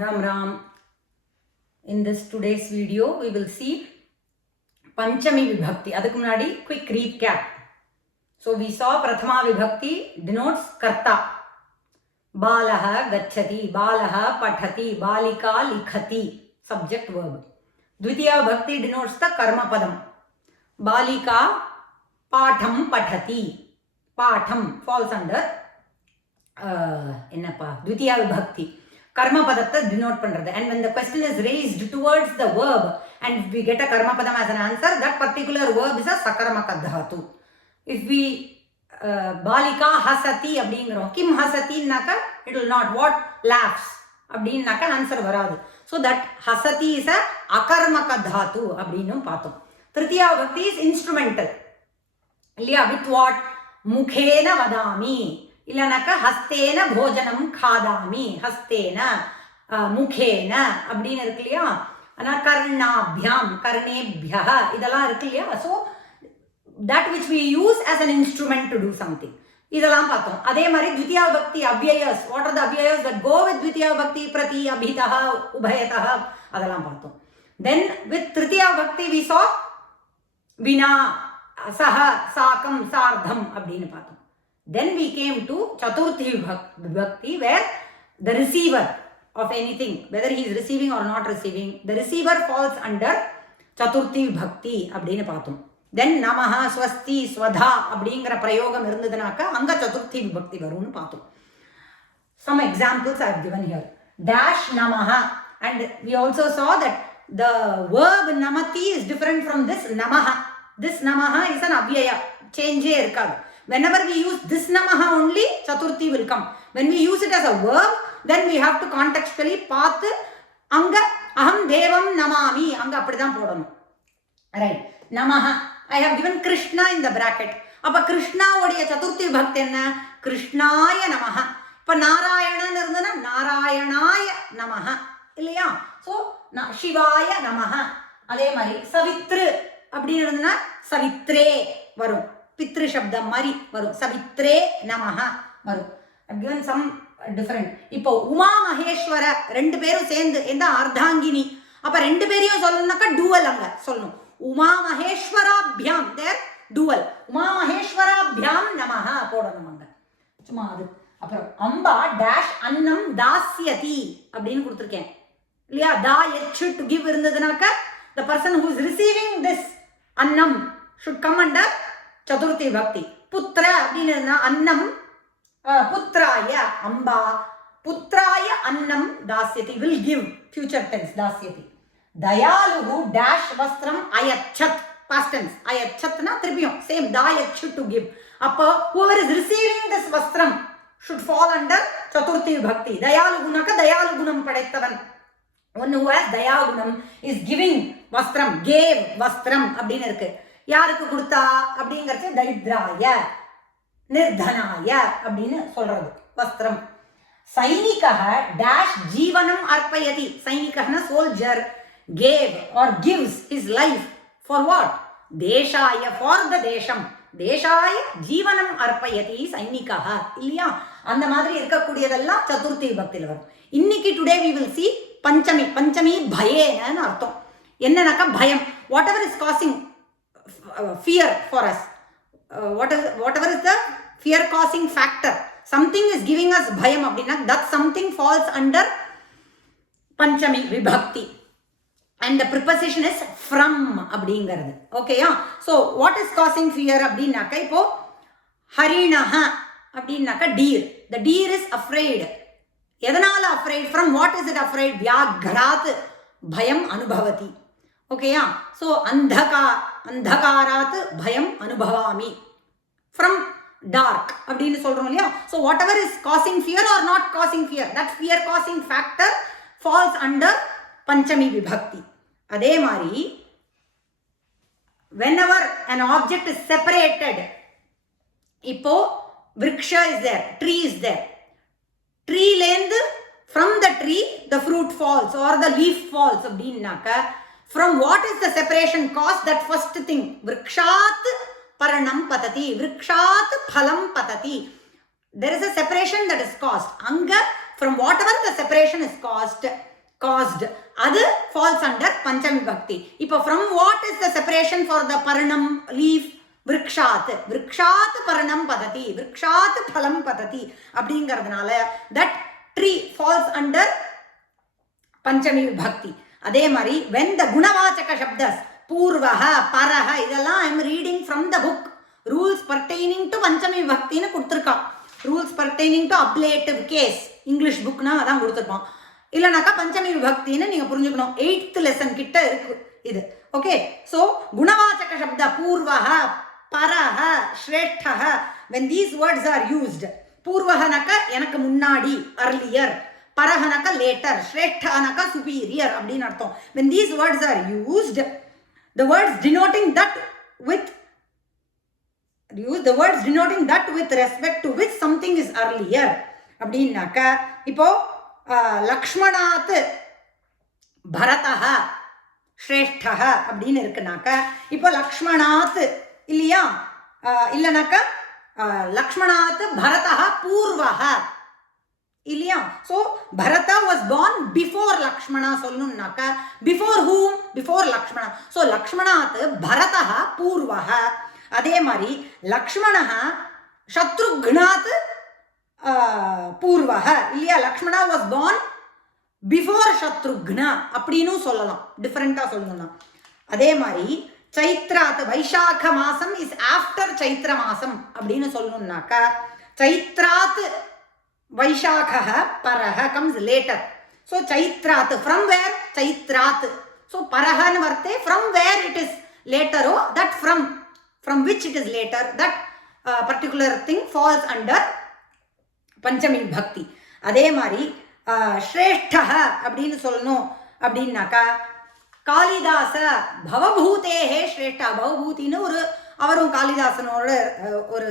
Ram Ram. In this today's video, we will see Panchami Vibhakti. Adukku munadi quick recap. So we saw Prathama Vibhakti denotes Karta. Balaha gacchati, Balaha pathati, Balika likhati. Subject verb. Dvitiya Vibhakti denotes the Karma Padam. Balika Patham pathati. Patham falls under Dvitiya Vibhakti. Karma Padatta denote pandrathu. And when the question is raised towards the verb and we get a Karma Padam as an answer, that particular verb is a Sakarmaka dhatu. If we Balika hasati abdingro, Kim hasati naka, it will not. What? Laughs. Abdin naka answer varadu. So that hasati is a Akarmaka dhatu abdinum patum. Tritiya Vibhakti is instrumental. With what? Mukhena vadami. இல்லனாக்கா ஹஸ்தேன போஜனம் காதாமி ஹஸ்தேன முகேன அப்படின்னு இருக்கு இல்லையா. ஆனால் கர்ணாபியாம் கர்ணேபியா இதெல்லாம் இருக்கு இல்லையா. So that which we use as an instrument to do something இதெல்லாம் பார்த்தோம். அதே மாதிரி த்விதியா பக்தி அவ்யயஸ், வாட் ஆர் த அவ்யயஸ் தட் கோ வித் த்விதியா பக்தி, பிரதி, அபிதா, உபயதா அதெல்லாம் பார்த்தோம். தென் வித் திருத்தியா பக்தி வி சா வினா, சஹ, சாக்கம், சார்த்தம் அப்படின்னு பார்த்தோம். Then we came to Chaturthi Vibhakti, where the receiver of anything, whether he is receiving or not receiving, the receiver falls under Chaturthi Vibhakti அப்படின்னு பார்த்தோம். Then Namaha, Swasti, Swadha அப்படிங்கிற பிரயோகம் இருந்ததுனாக்கா அங்க Chaturthi Vibhakti வரும்னு பார்த்தோம். Some examples I have given here. Dash Namaha, and we also saw that the verb Namati is different from this Namaha. This Namaha is an avyaya, change இருக்காது. Whenever we use this namaha only, Chaturthi will come. When we use it as a verb, then we have to contextually path anga aham devam namami anga appadidhaan podanum. Right. Namaha. I have given Krishna in the bracket. Appa Krishna odia Chaturthi Vibhakti enna? Krishnaya namaha. Appa Narayana irundana Narayanaya namaha. Illaya? So Shivaya namaha. Adhe mari Savitru appdi irundana Savitre varum. பித்ரு சப்தம் மாதிரி வரும். சவித்ரே நமஹ வரும். given some different. இப்போ உமா மகேஸ்வர ரெண்டு பேரும் சேர்ந்து எந்த அர்த்தாங்கினி, அப்ப ரெண்டு பேரையும் சொல்லணும்னாக்கா டூவல் அங்க சொல்லணும். உமா மகேஸ்வராபியாம் தேர் டூவல். உமா மகேஸ்வராபியாம் நமஹ போடணும் அங்க. சும்மா அது. அப்புறம் அம்பா டேஷ் அன்னம் தாஸ்யதி அப்படின்னு கொடுத்துருக்கேன் இல்லையா. தா எச் டு கிவ் இருந்ததுனாக்கா the person who is receiving this annam should come under Chaturthi Vibhakti. புத்திர அப்படின்னு அன்னம் புத்திராய அம்பா புத்திராய அன்னம் தாஸ்யதி will give future tense தாஸ்யதி. தயாலுகு dash வஸ்திரம் அயச்சத் past tense அயச்சத்னா திருப்பியும் same தாயச்சு to give. அப்போ whoever is receiving this வஸ்திரம் should fall under Chaturthi Vibhakti. தயாலுகுனாக்க தயாலுகுணம் படைத்தவன். one who has தயாகுணம் is giving வஸ்திரம், gave வஸ்திரம் அப்படின்னு இருக்கு. யாருக்கு கொடுத்தா அப்படிங்கிறது தரித்ராய நிர்தனாய அப்படின்னு சொல்றது வஸ்திரம். சைனிகா டேஷ் ஜீவனம் அர்ப்பயதி. சைனிகனா soldier gave or gives his life for what? தேசாய, for the தேசம். தேசாய ஜீவனம் அர்ப்பயதி சைனிகா இல்லையா. அந்த மாதிரி இருக்கக்கூடியதெல்லாம் சதுர்த்தி விபக்தியில் வரும். இன்னைக்கு டுடே we will see பஞ்சமி. பஞ்சமி பயேன்னு அர்த்தம். என்னன்னாக்கா பயம். whatever is causing fear for us, whatever is the fear causing factor, something is giving us bhayam abdina, that something falls under Panchami Vibhakti, and the preposition is from abdingaradhu. Okay, yeah. So what is causing fear abdinaka? Ipo harinaha abdinaka deer. The deer is afraid. Edanala afraid? From what is it afraid? Vyagrat bhayam anubhavati. Okay, yeah. So andhakarat bhayam anubhavami. From dark அப்படின்னு சொல்றோம் இல்லையா. So whatever is causing fear or not causing fear, that fear causing factor falls under Panchami Vibhakti. அதே மாதிரி whenever an object is separated, இப்போ Vriksha is there, tree is there. Tree லேந்து from the tree the fruit falls or the leaf falls அப்படின்னாக்க from what is the separation caused? That first thing. Vrikshat paranam patati. Vrikshat phalam patati. There is a separation that is caused. Anga from whatever the separation is caused, அது falls under Panchami Bhakti. இப்போ from what is the separation for the Paranam leaf? விருக்ஷாத் பரணம் பததி, விருக்ஷாத் பலம் பததி அப்படிங்கிறதுனால that tree falls under பஞ்சமி விபக்தி. அதே மாதிரி when the குணவாச்சக சப்தஸ் பூர்வஹ பரஹ இதெல்லாம் I am reading from the book. rules pertaining to பஞ்சமி விபக்தின்னு கொடுத்துருக்கான். rules pertaining to ablative case English புக்னா அதான் கொடுத்துருப்பான். இல்லைனாக்கா பஞ்சமி விபக்தின்னு நீங்க புரிஞ்சுக்கணும். 8th lesson கிட்ட இருக்கு இது. ஓகே, ஸோ குணவாச்சக சப்த பூர்வஹ பரஹ ஸ்ரேஷ்டஹ when these words are used, பூர்வஹனக்க எனக்கு முன்னாடி earlier, பரஹனக்க later, ஸ்ரேஷ்டஹனக்க superior அப்படின்னு அர்த்தம். when these words are used, the words denoting that with respect to which something is earlier அப்படின்னாக்க இப்போ லக்ஷ்மணாத் பரதஹ ஸ்ரேஷ்டஹ அப்படின்னு இருக்குனாக்க இப்போ லக்ஷ்மணாத் இல்லையா, இல்லைனாக்க லக்ஷ்மணாத் பரதஹ பூர்வஹ இல்லையா. So Bharata was born before Lakshmana சொல்லணும்னாக்க before whom? Before Lakshmana. So லக்ஷ்மணாத் பரதஹ பூர்வஹ. அதே மாதிரி லக்ஷ்மணஹ சத்ருக்னாத் பூர்வஹ இல்லையா. Lakshmana was born before Shatrughna அப்படின்னு சொல்லலாம், டிஃப்ரெண்டா சொல்லணும்னா. அதே மாதிரி சைத்ராத் வைசாக மாசம் இஸ் ஆஃப்டர் சைத்ர மாசம் அப்படின்னு சொல்லணும்னாக்க சைத்ராத் வைசாக பரஹ கம்ஸ் லேட்டர். ஸோ சைத்ராத் ஃப்ரம் வேர்? சைத்ராத். ஸோ பரஹன்னு வர்த்தே ஃப்ரம் வேர் இட் இஸ் லேட்டரோ that from which it is later, that particular thing falls under பஞ்சமி பக்தி. அதே மாதிரி ஸ்ரேஷ்டஹ அப்படின்னு சொல்லணும் அப்படின்னாக்கா காளிதாச பவபூதேஹே ஸ்ரேஷ்டா. பவபூதின்னு அவரும் காளிதாசனோட ஒரு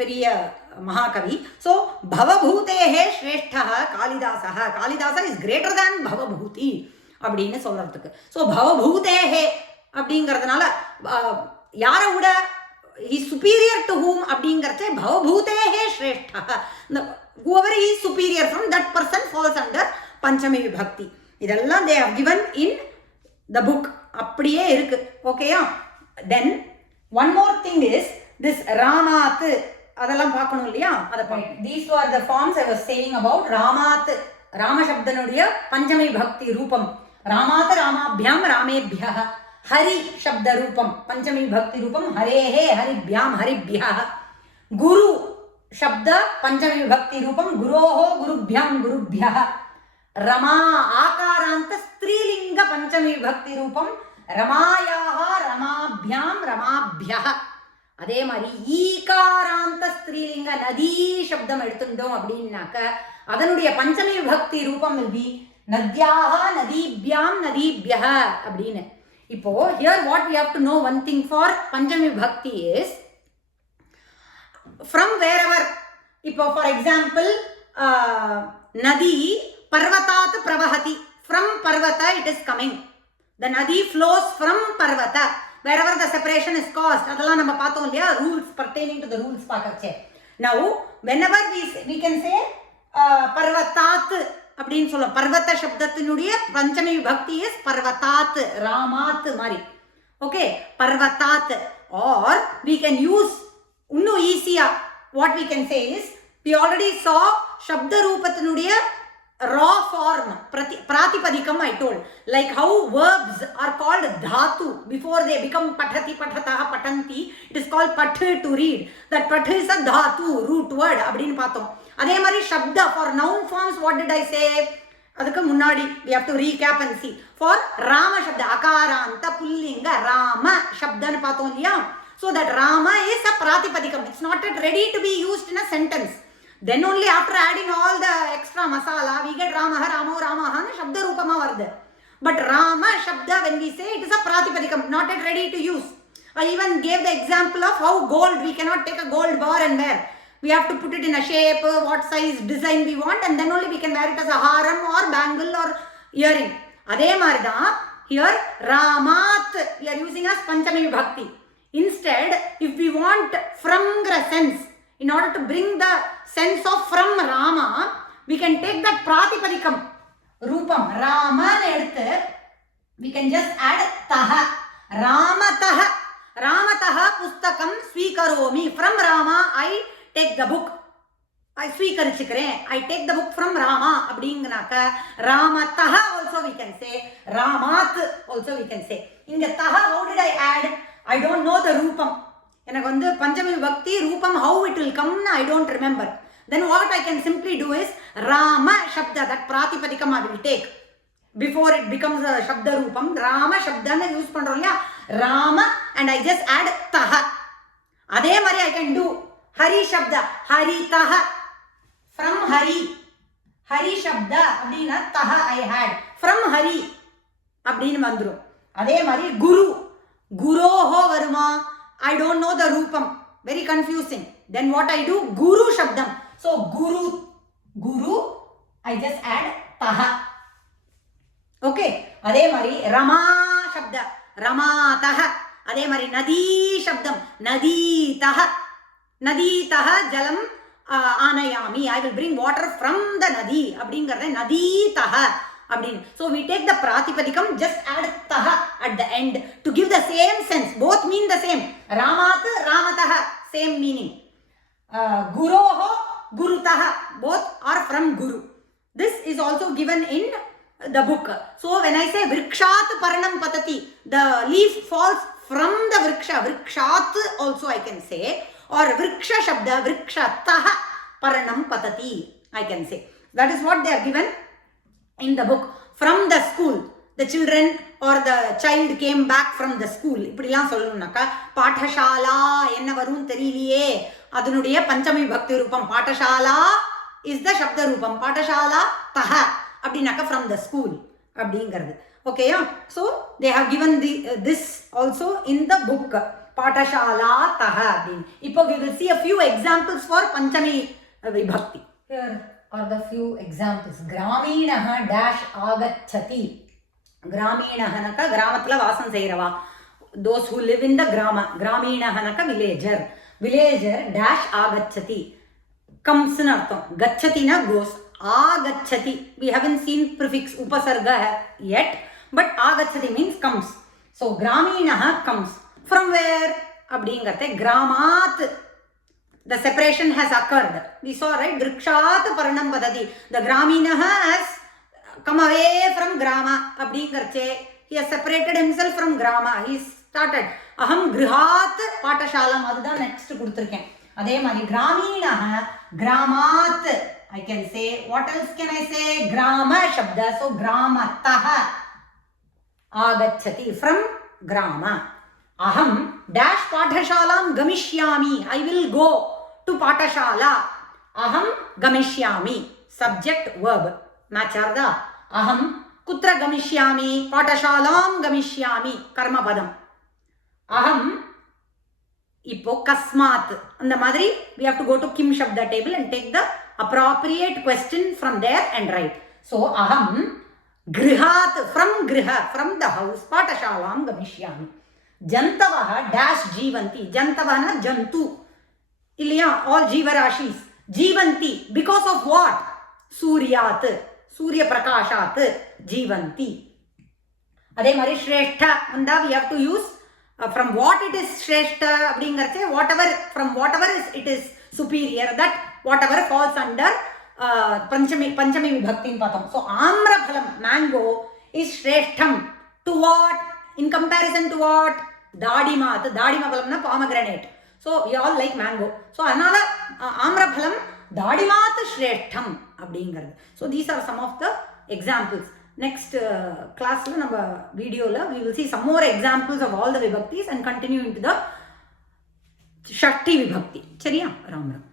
பெரிய மகாகவி. ஸோ பவபூதேஹே ஸ்ரேஷ்டஹ காளிதாசஹ. Kalidasa is greater than Bhavabhuti அப்படின்னு சொல்றதுக்கு. ஸோ பவபூதேஹே அப்படிங்கிறதுனால யாரை விட is superior to whom அப்படிங்கறதே பவபூதேஹே ஸ்ரேஷ்டஹ. whoever is superior from that person falls under பஞ்சமி விபக்தி. இதெல்லாம் they have given in the book, அப்படியே இருக்கு. ஓகேயா? then one more thing is this Ramat, அதெல்லாம் பார்க்கணும் இல்லையா, அதை பார்க்கணும். these were the forms I was saying about ராமாத். ராம சப்தனுடைய பஞ்சமி விபக்தி ரூபம் ராமாத், ராமாபியாம், ராமேபியஹ. हरि शब्द रूपम पंचमी भक्ति रूपम हरेहे, हरिभ्याम, हरिभ्यः. गुरु शब्द पंचमी भक्ति रूपम गुरोहो, गुरुभ्याम, गुरुभ्यः. रमा आकारांत स्त्रीलिंग पंचमी भक्ति रूपम रमायाः, रमाभ्याम, रमाभ्यः. அதே மாதிரி ஈகாராந்த ஸ்திரீலிங்க நதி சப்தம் எடுத்துட்டோம் அப்படின்னாக்க அதனுடைய பஞ்சமி பக்தி ரூபம் will be நத்யாஹ, நதீபியாம், நதீபியஹ அப்படின்னு. இப்போ here what we have to know one thing for Panchami Bhakti is from wherever. இப்போ for example Nadi Parvatat Pravahati, from Parvata it is coming. The Nadi flows from Parvata, wherever the separation is caused. அதெல்லாம் நம்ம பார்த்தோம் இல்லையா, rules pertaining to the rules பார்க்கச்சே. Now whenever we can say Parvatat அப்படின்னு சொல்ல, பர்வத சப்தத்தினுடைய பஞ்சமி விபக்தி is பர்வதாத், ராமாத் மாதிரி. ஓகே, பர்வதாத். ஆர் we can use இன்னும் ஈஸியா what we can say is we already saw சப்த ரூபத்தினுடைய raw form pratipadikam. I told like how verbs are called dhatu before they become pathati, pathatah, patanti. It is called path, to read. That path is a dhatu, root word அப்படின்னு பார்த்தோம். அதே மாதிரி சப்தா for noun forms what did I say? அதுக்கு முன்னாடி we have to recap and see. For rama சப்த அகாராந்த புல்லிங்க ராம சப்தன்னு பார்த்தோம் இல்லையா. So that rama is a pratipadikam. It's not yet ready to be used in a sentence. Then only after adding all the extra masala we get ramaha, ramo, ramaha anu shabda roopama varudhu. But rama shabda when we say it is a pratipadikam, not yet ready to use. I even gave the example of how gold, we cannot take a gold bar and wear. We have to put it in a shape, what size design we want, and then only we can wear it as a haram or bangle or earring. Adhe marida here ramat we are using as panchami vibhakti. Instead if we want from sense, in order to bring the sense of from Rama, we can take that pratipadikam rupam Rama eduthu we can just add taha Ramatah pustakam swikaromi. From Rama I take the book. I swikarichikren. I take the book from Rama. Abdinganaka Ramatah also we can say. Ramat also we can say. In the taha, how did I add? I don't know the rupam. எனக்கு வந்து பஞ்சமி விபக்தி ரூபம் how it will come I don't remember. Then what I can simply do is Rama Shabda, that Pratipadikam I will take. Before it becomes a Shabda Rupam, Rama Shabda na use pandrom illaya, Rama and I just add Taha. Adhe mari I can do Hari Shabda, Hari Taha. From Hari Shabda abdina Taha I had. From Hari abdinu vandrum. Adhe mari Guroho varuma. I don't know the Rupam. Very confusing. Then what I do? Guru Shabdam. So Guru, I just add Taha. Okay. Adhe mari Rama Shabda. Rama Taha. Adhe mari Nadi Shabdam. Nadi Taha. Nadi Taha Jalam Anayami. I will bring water from the Nadi. Abdingarde Nadi Taha. So we take the Pratipadikam, just add Taha at the end to give the same sense. Both mean the same. Ramat, Ramataha, same meaning. Guroho, Gurutaha, both are from Guru. This is also given in the book. So when I say Vrikshat Paranam Patati, the leaf falls from the Vriksha. Vrikshat also I can say. Or Vriksha Shabda, Vrikshataha Paranam Patati, I can say. That is what they are given in the book. From the school, the children or the child came back from the school. இப்படிலாம் சொல்லணும்னாக்கா பாடசாலா என்ன வரும் தெரியலையே, அதனுடைய பஞ்சமி பக்தி ரூபம் Patasala is the சப்த ரூபம். பாடசாலா தஹ அப்படின்னாக்கா from the school அப்படிங்கிறது. ஓகேயா? So they have given this also in the book. Patasala தஹ அப்படின்னு. இப்போ we will see a few examples for பஞ்சமி விபக்தி. Here are the few examples. Grameenaha dash agachati. Grameenaha naka gramathla vasam seirava. Those who live in the grama. Grameenaha naka villager. Villager dash agachati. Comes in artham. Gachati na goes. Agachati. We haven't seen prefix upasarga yet. But agachati means comes. So Grameenaha comes. From where? Abdingarte Gramat. The separation has occurred. We saw, right? Vrikshat Paranam Padati. The Graminaha has come away from Grama. Abdingarche. He has separated himself from Grama. He started. Aham Grihat Patashalam. Adha next kuduthirken. Adhe mari Graminaha Gramat. I can say. What else can I say? Grama Shabda. So Gramataha Agachati. From Grama. Aham dash Patashalam Gamishyami. I will go to Patashala. Aham Gamishyami. Subject verb. Macharda. Aham Kutra Gamishyami. Patashalam Gamishyami. Karma Padam. Aham Ipo Kasmat. And the Madri, we have to go to Kim Shabda table and take the appropriate question from there and write. So Aham Grihat. From Griha. From the house. Patashalam Gamishyami. Jantavaha dash Jivanti. Jantavana Jantu. Ilya, all Jivarashis. Jivanti. Because of what? Suryat. Surya Prakashat. Jivanti. Adhe mari Shrestha. Anda we have to use from what it is Shrestha. Abdingarche whatever, from whatever it is superior, that whatever falls under Panchami Vibhakti Patam. So Amra Phalam, mango, is Shreshtham. To what? In comparison to what? Dadima phalam na pomegranate. So we all like mango. So another Amra phalam Dadimat Shreshtham abdingaradu. So these are some of the examples. Next class la நம்ம வீடியோல we will see some more examples of all the vibhaktis and continue into the Shakti vibhakti. சரியா? ராம் ராம்.